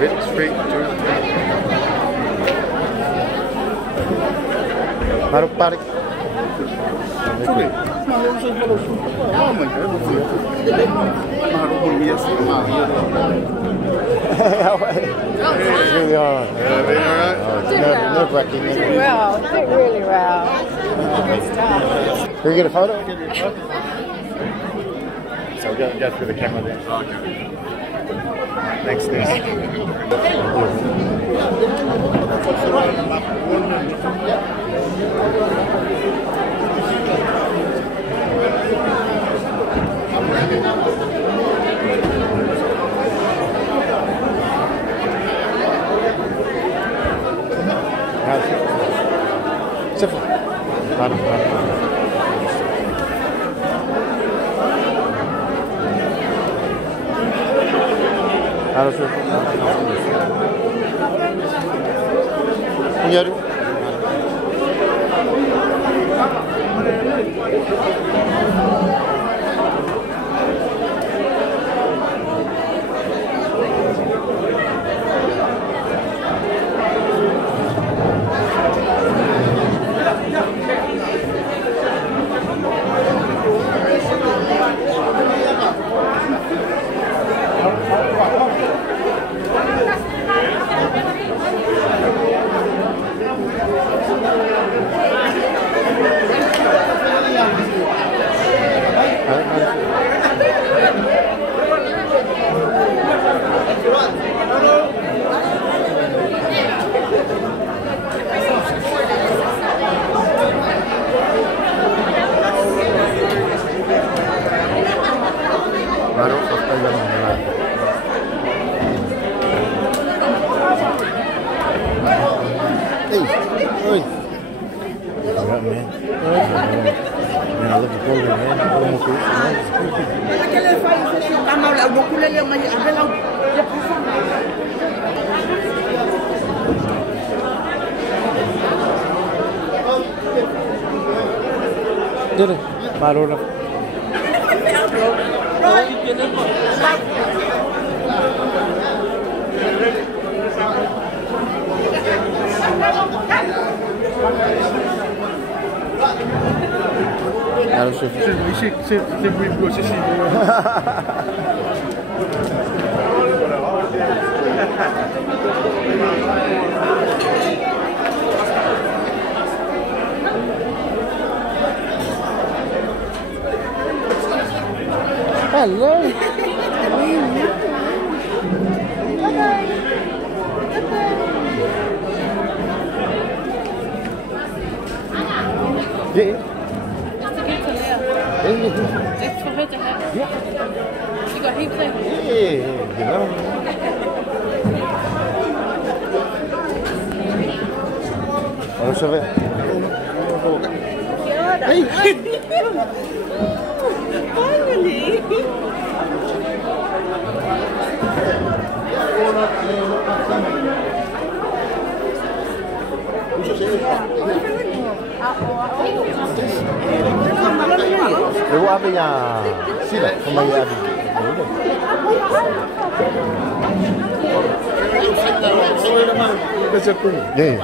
Bit straight to Maruk Parik. Really hard. Nerve-wracking. Did well. Did really well. Can we get a photo? So go through the camera there. Thanks, صفر. Harus menjadi baru fakta yang mulai. Oi. Alright, man. Man, I love the program, man. Almost Did it? Marona. Harus c'est plus processus. Hello. Yeah. Just for her to have. Yeah. You got heaps of. Yeah, you know. Vamos a ver. Hey. Finally. Nếu áp với nhà xin lại không may áp Bisa pun. yeah.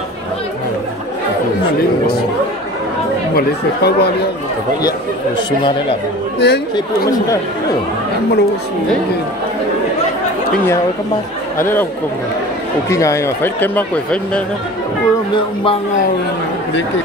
Malaysia kawan dia. Apa ya sungai ni lah. Saya pun masih dah. Malaysia. Cái nhà ơi các bác, ở đây đâu cùng cái ngày mà phải cái bác phải đây đó. Ông bang đi cái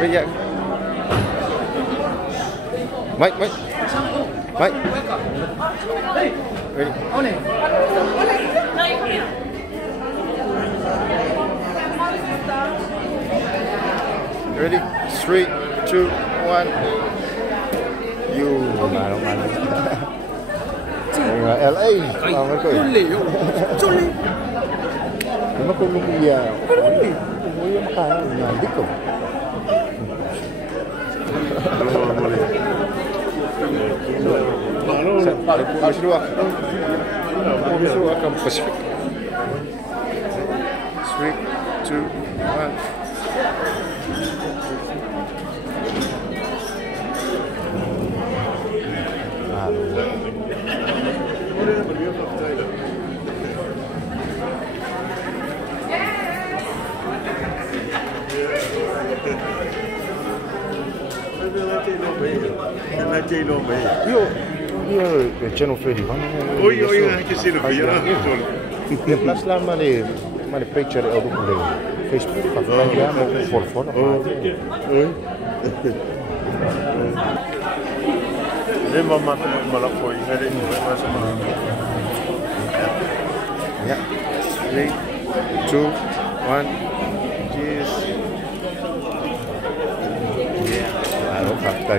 bây giờ Mike. Ready? Ready? 3, 2, 1. You. Mana. LA. Memang kau lumpia. Lumpia makan. Nanti kau. Polisi akan Pacific. 3, 2, 1. Io c'è Freddy. Oi, anche se lo vedo. Le plus là ma le picture au double Facebook parliamo for fun. Le mamma la poi, Yeah. 3, 2, 1. Cheers. Yeah. Fakta.